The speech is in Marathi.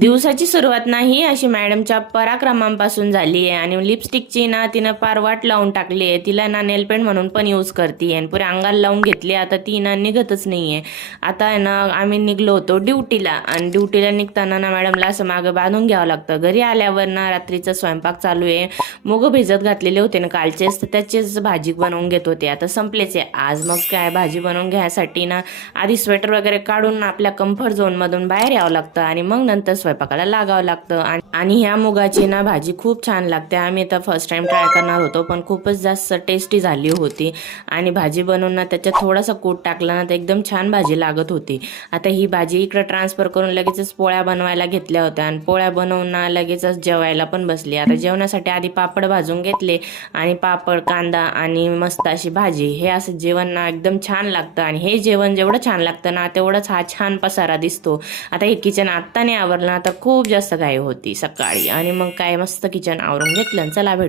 दिवसाची सुरुवात नाही अशी मॅडमच्या पराक्रमांपासून झाली आहे आणि लिपस्टिकची ना तिनं पार वाट लावून टाकली आहे. तिला ना नेल पेंट म्हणून पण यूज करते आणि पुऱ्या अंगाला लावून घेतली. आता ती ना निघतच नाही आहे. आता आहे ना आम्ही निघलो होतो ड्युटीला आणि ड्युटीला निघताना ना मॅडमला असं मागं बांधून घ्यावं लागतं. घरी आल्यावर ना रात्रीचा स्वयंपाक चालू आहे. मूग भिजत घातलेले होते ना कालचेच, तर त्याचेच भाजी बनवून घेत होते. आता संपलेच आहे आज. मग काय भाजी बनवून घ्यायसाठी ना आधी स्वेटर वगैरे काढून आपल्या कम्फर्ट झोनमधून बाहेर यावं लागतं आणि मग नंतर स्वयंपाकाला लागावं लागतं. आणि ह्या मुगाची ना भाजी खूप छान लागते. आम्ही आता फर्स्ट टाइम ट्राय करणार होतो, पण खूपच जास्त टेस्टी झाली होती. आणि भाजी बनवून ना त्याच्यात थोडासा कूट टाकला ना तर एकदम छान भाजी लागत होती. आता ही भाजी इकडं ट्रान्सफर करून लगेचच पोळ्या बनवायला घेतल्या होत्या आणि पोळ्या बनवून ना लगेचच जेवायला पण बसली. आता जेवणासाठी आधी पापड भाजून घेतले आणि पापड, कांदा आणि मस्त अशी भाजी. हे असं जेवण ना एकदम छान लागतं आणि हे जेवण जेवढं छान लागतं ना तेवढंच हा छान पसारा दिसतो. आता हे किचन आत्ता नाही आवरलं ना तर खूप जास्त घाई होती सकाळी आणि मग काय मस्त किचन आवरून घेतलं. चला भेटू.